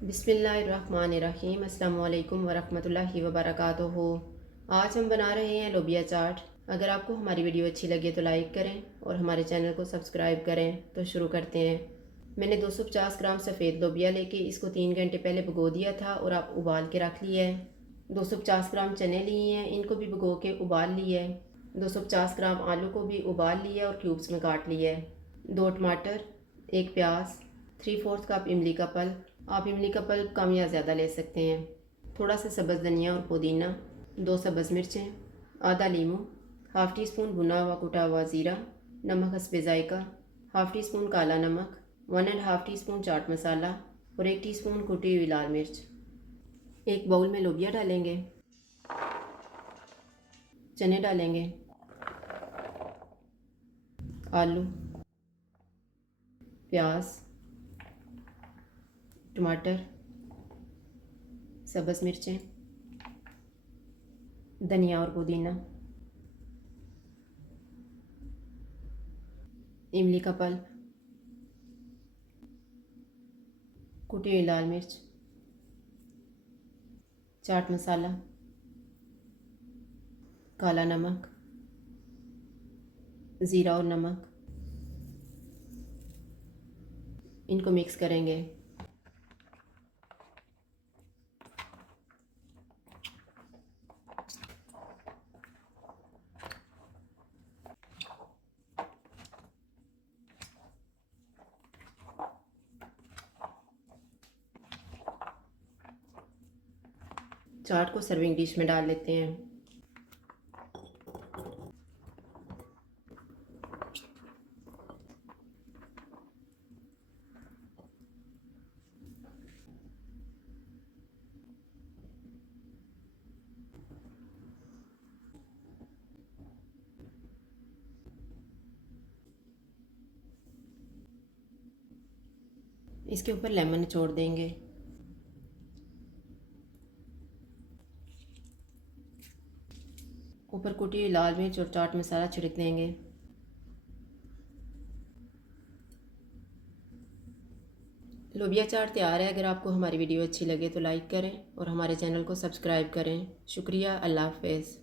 बिस्मिल्लाहिर्रहमानिर्रहीम। अस्सलाम वालेकुम वरहमतुल्लाहि वबरकातुहू। आज हम बना रहे हैं लोबिया चाट। अगर आपको हमारी वीडियो अच्छी लगे तो लाइक करें और हमारे चैनल को सब्सक्राइब करें। तो शुरू करते हैं। मैंने 250 ग्राम सफ़ेद लोबिया लेके इसको 3 घंटे पहले भिगो दिया था और आप उबाल के रख लिया है। 250 ग्राम चने लिए हैं, इनको भी भिगो के उबाल लिया है। 250 ग्राम आलू को भी उबाल लिया और क्यूब्स में काट लिया है। 2 टमाटर, 1 प्याज, 3/4 कप इमली का पल्प। आप इमली का पल्प कम या ज़्यादा ले सकते हैं। थोड़ा सा सब्ज़ धनिया और पुदीना, 2 सब्ज़ मिर्चें, आधा लीमू, हाफ़ टी स्पून भुना हुआ कुटा हुआ ज़ीरा, नमक हस्बे ज़ायका, हाफ़ टी स्पून काला नमक, 1.5 टी स्पून चाट मसाला और 1 टीस्पून कुटी हुई लाल मिर्च। एक बाउल में लोबिया डालेंगे, चने डालेंगे, आलू, प्याज, टमाटर, सब्ज़ मिर्चें, धनिया और पुदीना, इमली का पल्प, कुटी हुई लाल मिर्च, चाट मसाला, काला नमक, ज़ीरा और नमक। इनको मिक्स करेंगे। चाट को सर्विंग डिश में डाल लेते हैं। इसके ऊपर लेमन निचोड़ देंगे। ऊपर कुटी हुई लाल मिर्च और चाट मसाला छिड़क देंगे। लोबिया चाट तैयार है। अगर आपको हमारी वीडियो अच्छी लगे तो लाइक करें और हमारे चैनल को सब्सक्राइब करें। शुक्रिया। अल्लाह हाफ़िज़।